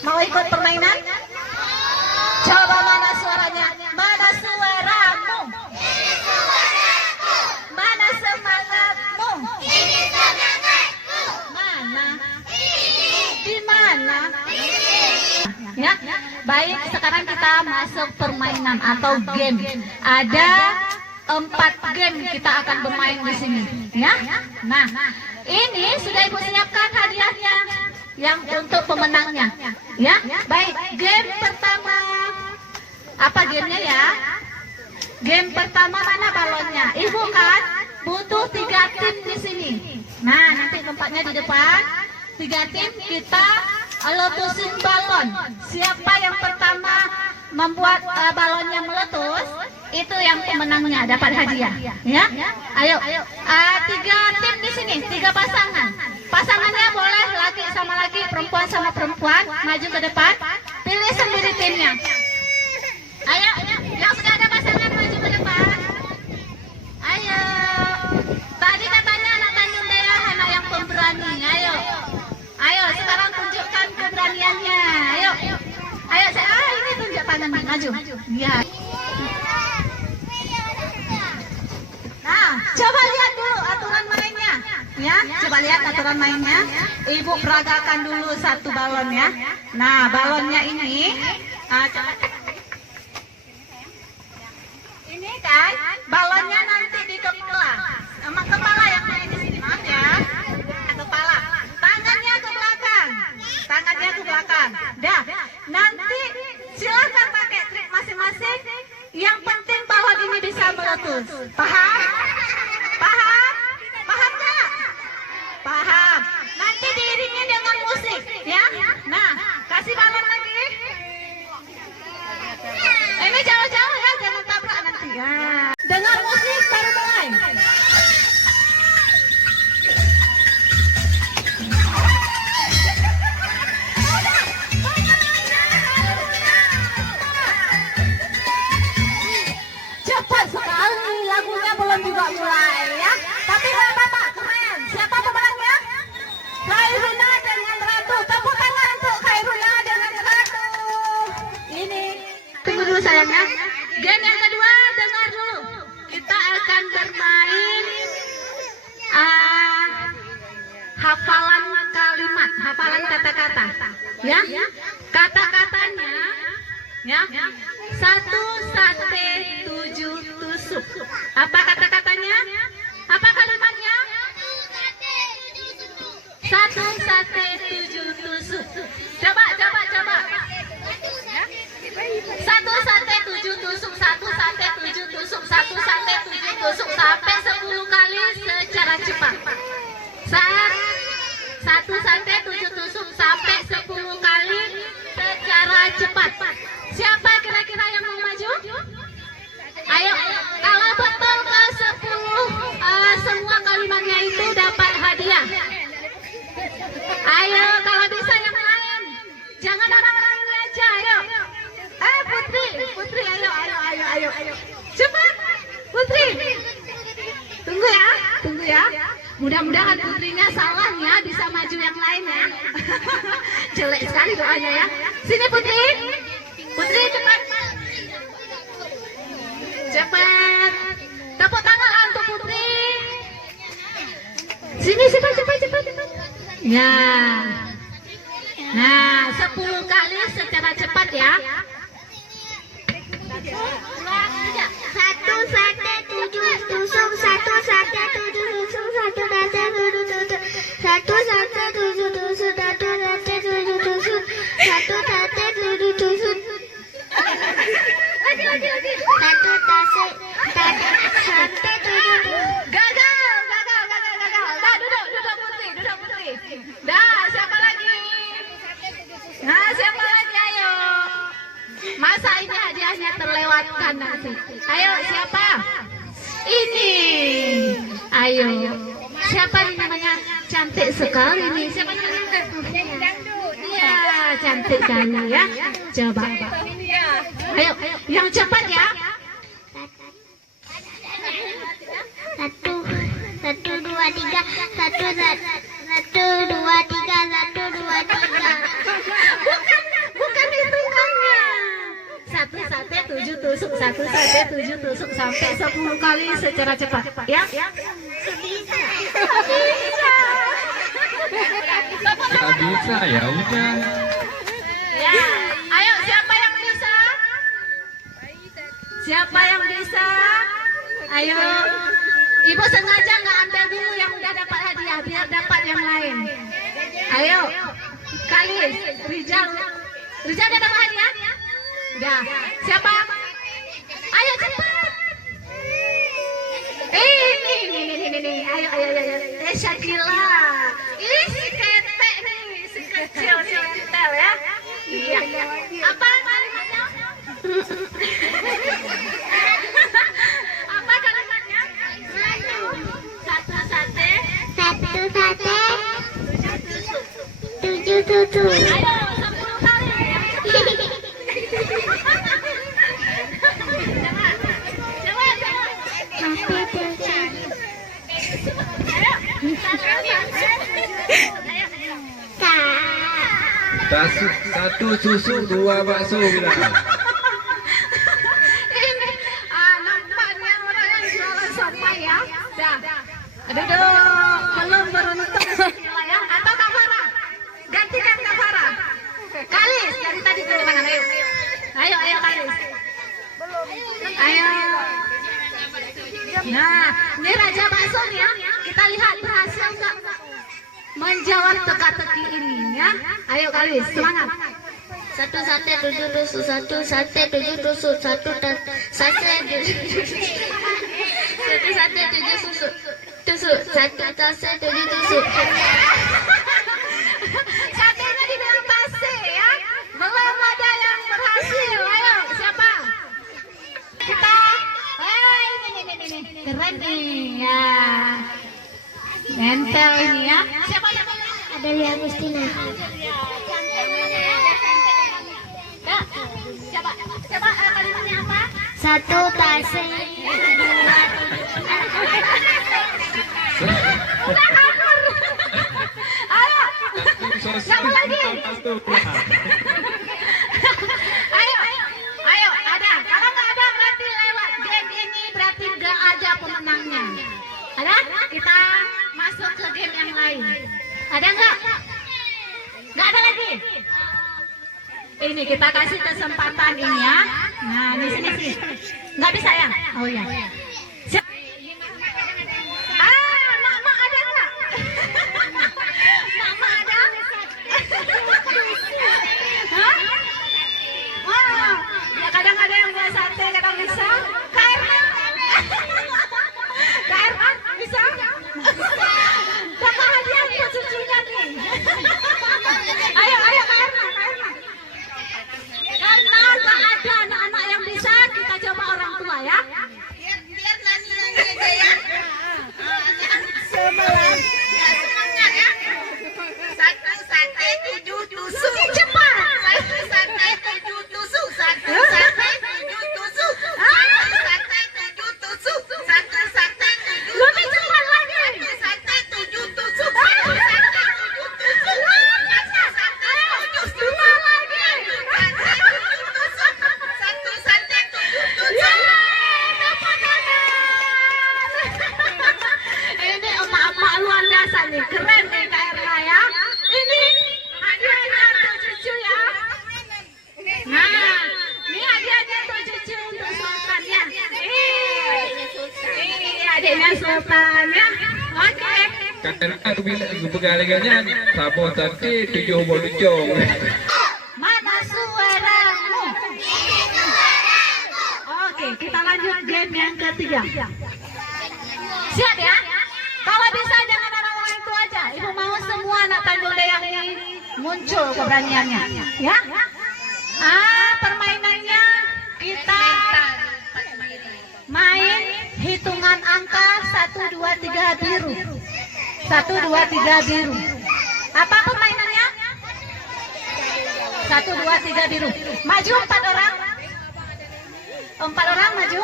Mau ikut permainan? Coba mana suaranya? Mana suaramu? Ini suaraku. Mana semangatmu? Ini semangatku. Mana? Ini. Di mana? Ya, baik. Sekarang kita masuk permainan atau game. Ada 4 game kita akan bermain di sini. Ya. Nah, ini sudah Ibu siapkan hadiahnya yang untuk pemenangnya. Ya, baik. Game pertama. Apa gamenya ya? Game pertama mana balonnya? Ibu kan butuh 3 tim di sini. Nah, nanti tempatnya di depan. 3 tim kita letusin balon. Siapa yang pertama membuat balonnya meletus, itu yang pemenangnya dapat hadiah. Ya, ayo. 3 tim di sini, 3 pasangan. Pasangannya boleh laki sama laki, perempuan sama perempuan. Maju ke depan, pilih sendiri timnya. Ayo, yang sudah ada pasangan maju ke depan. Ayo. Tadi katanya anak Tanjung Daya anak yang pemberani. Ayo. Ayo, sekarang tunjukkan keberaniannya. Ayo. Ayo, ini tunjuk tangan maju. Ya. Nah, coba lihat dulu aturan mainnya. Ya, coba lihat aturan mainnya. Ibu peragakan dulu 1 balon ya. Nah, balonnya ini coba. Ini kan balonnya nanti di kepala. Emang kepala yang main di sini, maaf ya. Kepala. Tangannya ke belakang. Tangannya ke belakang. Dah. Nanti silakan pakai trik masing-masing. Yang penting balon ini bisa meletus. Paham? Paham? Paham nggak? Paham. Nanti diiringi dengan musik, ya. Nah, kasih balon lagi. Ini jauh-jauh ya, jangan tabrak nanti. Ya. Dengar musik baru mulai. Cepat sekali lagunya belum juga mulai ya. Tapi nggak apa-apa, keren. Siapa pemenangnya? Khairuna dengan Ratu. Tepuk tangan untuk Khairuna dengan Ratu. Ini. Tunggu dulu sayangnya. Game yang kedua, dengar dulu. Kita akan bermain hafalan kalimat, hafalan kata-kata. Ya, kata-katanya, ya. 1 sate 7 tusuk. Apa kata-katanya? Apa kalimatnya? 1 sate 7 tusuk. Coba. 1 sate 7 tusuk, 1 sate 7 tusuk, 1 sate 7 tusuk sampai 10 kali secara cepat. 1 sate 7 tusuk sampai 10 kali secara cepat. Siapa kira-kira yang mau maju? Ayo, kalau betul ke 10 semua kalimatnya itu dapat hadiah. Ayo, kalau bisa yang lain. Jangan orang-orang ini aja, ayo. Putri, ayo. Cepat, Putri. Tunggu ya. Mudah-mudahan putrinya salah ya, bisa maju yang lain ya. Jelek sekali doanya ya. Sini Putri. Putri cepat. Cepat. Tepuk tangan untuk Putri. Sini cepat. Ya. Nah, 10 kali secara cepat ya. 1 sate 7 tusuk, 1 sate 7 tusuk, 1 sate 7 tusuk, 1 sate 7 tusuk, 1 sate 7 tusuk, 1 sate 7 tusuk. 1 sate 7 tusuk. Gagal. Dah, duduk Putri. Dah, siapa lagi? Nah, siapa lagi? Ayo. Masa ini hadiahnya terlewatkan nanti. Ayo, siapa? Ini. Ayo. Siapa ini namanya? Cantik sekali nih. Siapa namanya? Iya, cantik sekali ya. Coba. Ayo, yang cepat ya. 1, 2, 3, 1, 2, 3, 1, 2, 3. Bukan tusuk, 1 sampai 7 tusuk sampai 10 kali secara cepat. Ya? Tak bisa ya udah. Ya. Ayo siapa yang bisa? Siapa yang bisa? Ayo. Ibu sengaja nggak ambil dulu yang udah dapat hadiah biar dapat yang lain. Ayo. Kalis, Rijal udah dapat hadiah? Udah. Siapa? Ayo cepat. Ini. Ayo. Syakila. Ih, si ketek nih, si kecil, si entel ya. Iya. Apa kalimatnya? Apa kalimatnya? Satu sate. 7 tusuk. Ayo, 10 kali. Satu susu, 2 bakso bilang. Ini nampaknya orang yang jualan somai ya. Dah. Duduk. Belum beruntung Syakila ya. Atau Kak Farah? Gantikan Kak Farah. Kalis dari tadi ke tangan ayo. Ayo Kalis. Ayo. Nah, ini Raja Bakso nih ya. Kita lihat berhasil nggak menjawab teka-teki ini ya. Ayo Kalis, semangat. 1 sate 7 tusuk. 1 sate 7 tusuk. 1 sate 7 tusuk. 1 sate 7 tusuk. Satenya dibilang basi ya. Belum ada yang berhasil. Ayo, siapa? Kita. Ini. Keren nih ya. Nempel ini ya. Siapa? Adelia Agustina. Ya. Siapa? Kalimatnya apa? 1 tase. Udah kabur. Ayo. Siapa lagi? Ayo, ada. Kalau nggak ada berarti lewat game ini berarti nggak ada pemenangnya. Ada? Kita masuk ke game yang lain. Ada nggak? Nggak ada lagi. Ini kita kasih kesempatan ini ya. Nah, di sini. Nggak bisa ya? Oh iya. Siap. Mak ada nggak? Mak ada? Hah? Wah, ya kadang ada yang buat sate, kadang bisa. Kak Erman bisa? Dapat hadiah buat cucunya nih. Ayo Kak Erman. Karena nggak ada anak-anak yang bisa, kita coba orang tua ya. Biar nani aja ya. Semangat ya. 1 sate 7 tusuk. Cepat. 1 sate 7 tusuk. 1 sate 7 tusuk. 1 sate 7 tusuk. 1 sate 7 tusuk. Lebih cepat lagi. 1 sate 7 tusuk. 1 sate 7 tusuk. 1 sate 7 tusuk. Lagi. 1 sate 7 tusuk. Ini emak-emak luar biasa nih, keren nih Kak Erna ya. Ini hadiahnya untuk cucu ya. Nah, ini hadiahnya untuk cucu untuk Sultan ya. Ini adiknya Sultan ya. Oke. Karena aku bilang pegalingannya sapo sate 7 bolucong. Mana suaramu? Oke, kita lanjut game yang ketiga. Siap ya? Kalau bisa jangan orang-orang itu aja. Ibu mau semua anak Tanjung Dayang ini muncul keberaniannya. Ya? Permainannya kita main hitungan angka 1, 2, 3 biru. 1, 2, 3 biru. Apa permainannya? 1, 2, 3 biru. Maju 4 orang. 4 orang maju.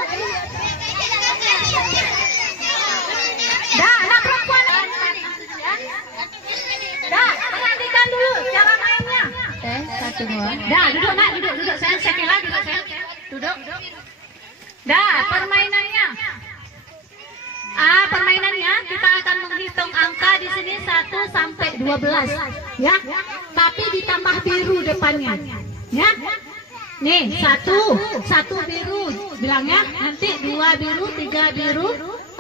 Dah, anak perempuan. Dah, perhatikan dulu cara mainnya. 1, 2. Dah, duduk nak, duduk. Saya Syakila, duduk saya. Duduk. Dah, permainannya. Permainannya kita akan menghitung angka di sini 1 sampai 12, ya. Tapi ditambah biru depannya, ya. Nih, satu biru bilangnya, nanti 2 biru, 3 biru,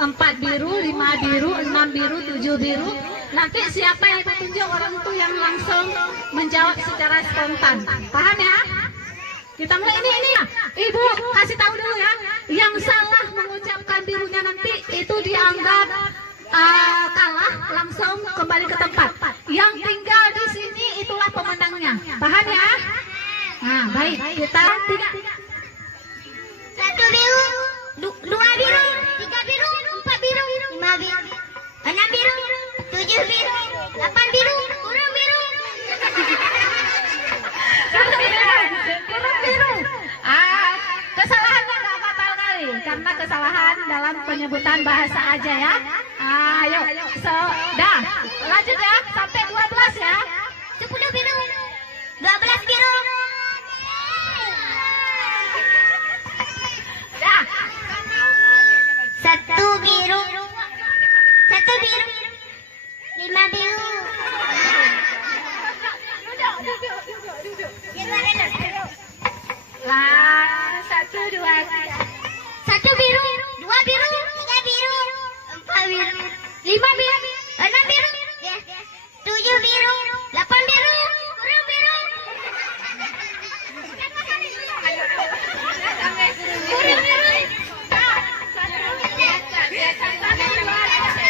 4 biru, 5 biru, 6 biru, 7 biru. Nanti siapa yang ditunjuk orang itu yang langsung menjawab secara spontan. Paham ya? Kita mulai ini ya. Ibu kasih tahu dulu ya. Yang salah mengucapkan birunya nanti itu dianggap kalah, langsung kembali ke tempat. Yang tinggal di sini itulah pemenangnya. Paham ya? Nah, baik. Kita 1 biru, 2 biru, 3 biru, 4 biru, 5 biru, 6 biru, 7 biru, 8 biru, kurang biru. Kurang biru. Kesalahannya nggak fatal kali, karena kesalahan dalam penyebutan bahasa aja ya. Ayo, dah, lanjut ya, sampai 12 ya. 10 biru, 12 biru. Dah. 1 biru, 1 biru, 5 biru. Lah, 1, 2, 3. 1 biru, 2 biru, 3 biru, 4 biru, 5 biru, 6 biru, 7 biru, 8 biru, kurang biru. Kurang biru.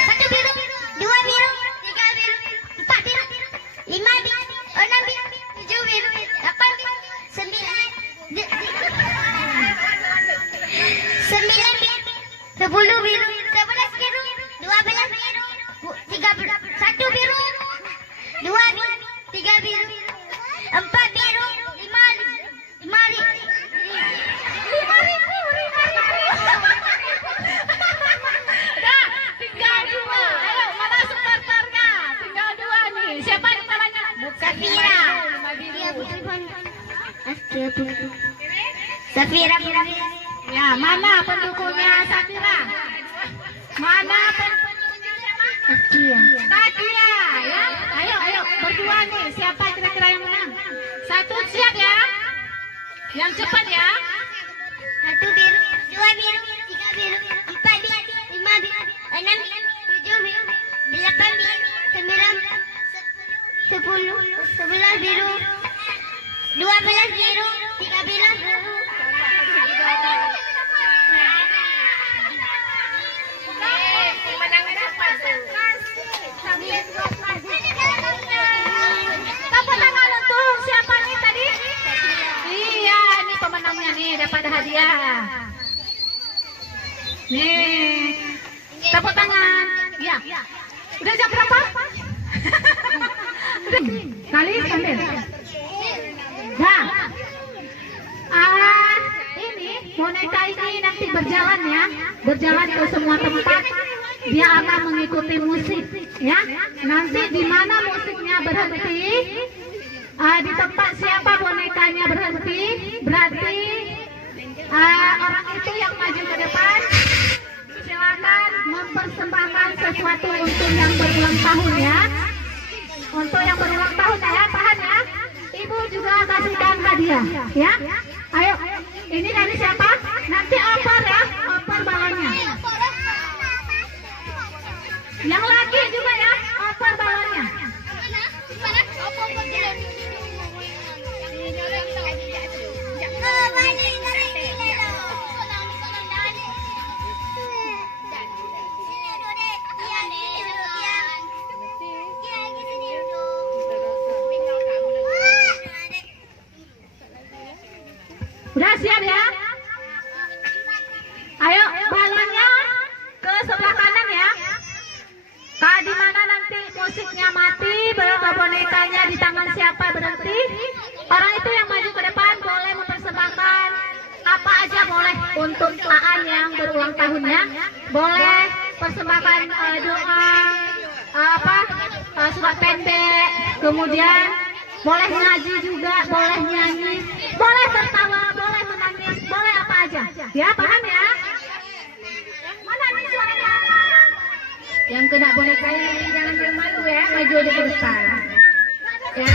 1 biru, 2 biru, 3 biru, 4 biru, 5 biru, 6 biru, 7 biru, 8 biru, 9 biru, 10 biru, 11 biru, 12 biru, 3 biru, 1 biru, 2 biru, 3 biru, 4 biru, 5 biru. Dah, tinggal 2. Ayo, mana supporternya? Tinggal 2 nih. Siapa nih namanya? Bukan Safira. 5 biru. Safira. Ya, mana pendukungnya Safira? Mana pendukungnya siapa? Takia, ya. Ayo, berdua nih. Siapa kira-kira yang menang? 1 siap ya? Yang cepat ya. 1 biru, 2 biru, 3 biru, 4 biru, 5 biru, 6 biru, 7 biru, 8 biru, 9, 10, 11 biru, 12 biru, 13 biru. Tepuk tangan untuk siapa nih tadi? Iya, ini pemenangnya nih, dapat hadiah. Nih, tepuk tangan. Ya, udah jam berapa? Kali ambil. Nah, ini boneka ini nanti berjalan ya, berjalan ke semua tempat. Dia akan mengikuti musik, ya. Nanti di mana musiknya berhenti, di tempat siapa bonekanya berhenti, berarti orang itu yang maju ke depan. Silakan mempersembahkan sesuatu untuk yang berulang tahun ya. Untuk yang berulang tahun ya, tahan ya. Ibu juga kasihkan hadiah, ya. Ayo, ini dari siapa? Nanti opor ya, opor balonnya. Yang laki juga ya, opor balonnya. Udah siap ya? Ayo, balonnya ke sebelah kanan ya. Di mana nanti musiknya mati, bonekanya di tangan siapa berhenti, orang itu yang maju ke depan boleh mempersembahkan apa aja boleh untuk Aan yang berulang tahunnya. Boleh persembahkan doa, surat pendek, kemudian boleh ngaji juga, boleh nyanyi, boleh tertawa, boleh menangis, boleh apa aja. Ya, paham ya? Yang kena boneka ini jangan malu ya, maju di depan. Ya,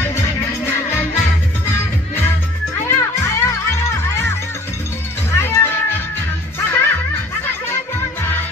ayo. Kakak jalan.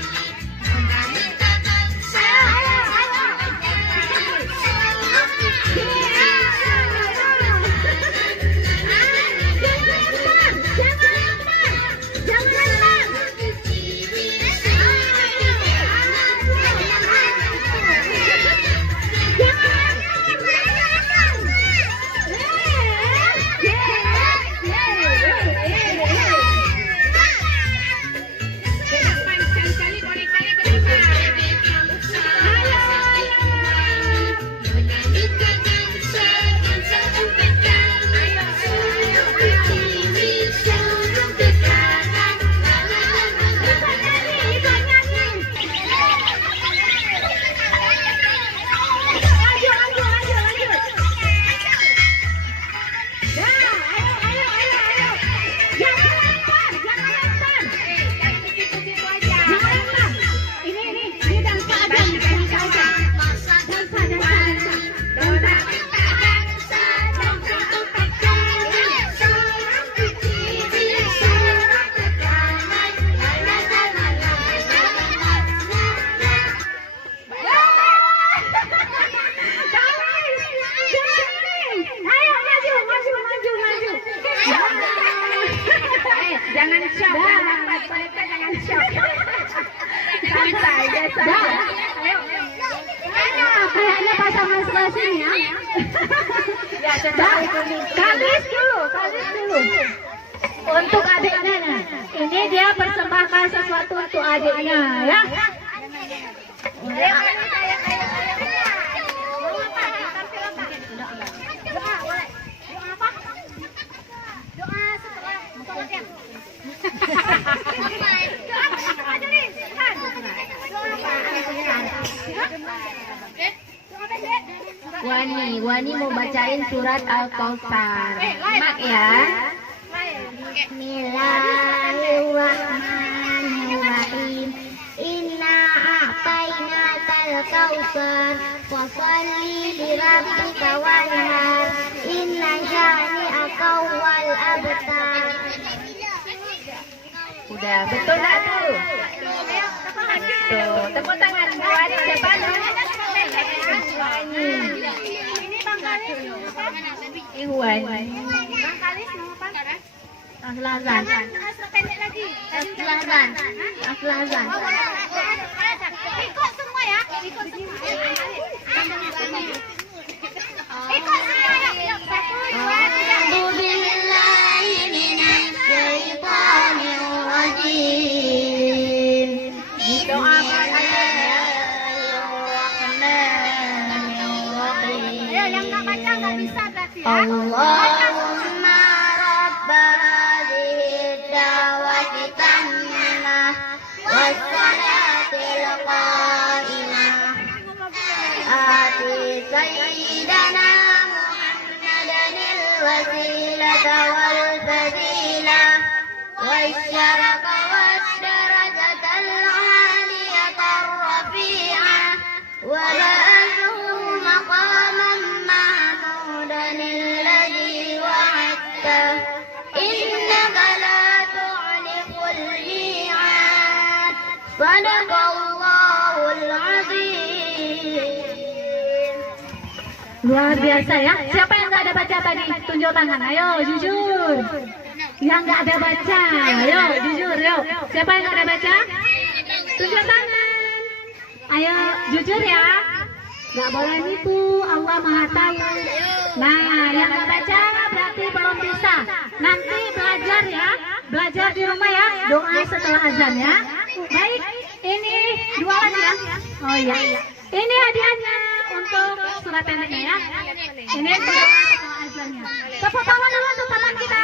Jangan shock, jangan shock. Santai, biasa. Kayaknya pasangan sebelah sini ya. Ya, kalis dulu. Untuk adiknya, ini dia persembahkan sesuatu untuk adiknya ya. Wani mau bacain surat Al-Kautsar. Mak ya. Bismillahirrahmanirrahim. Inna a'tainakal kautsar fasholli lirabbika wanhar. Inna syani'aka wal abtar. Udah betul nggak tuh? Tuh, tepuk tangan buat siapa namanya? Ini Bang Kalis Iwan. Bang Kalis mau apa? Aslazan. Pendek lagi. Aslazan. Ikut semua ya. Ikut semua. Ikut semua ya. A'udzu billahi minasy syaithanir rajim. Doakan Ya, yang nggak baca nggak bisa berarti ya. Allahumma rabba hadhihi da'wati tammah wassalatil qa'imah ati sayyidana Muhammadanil wasilata wal fadilah wasyarafa wad darajatal 'aliyatar rafi'ah wa ba'athu maqaman mahmudan alladhi wa'adta innaka la tu'liful mi'ad sadaqallahul 'azim. Luar biasa ya. Siapa yang nggak ada baca tadi? Tunjuk tangan. Ayo, jujur. Yang nggak ada baca, ayo jujur, yuk. Siapa yang nggak ada baca? Tunjuk tangan. Ayo, jujur ya. Nggak boleh nipu. Allah Maha Tahu. Nah, yang nggak baca berarti belum bisa. Nanti belajar ya. Belajar di rumah ya. Doa setelah azan ya. Baik. Ini dua lagi ya. Oh iya. Ini hadiahnya untuk surat pendeknya ya. Ini untuk doa setelah azannya. Tepuk tangan dulu untuk teman kita.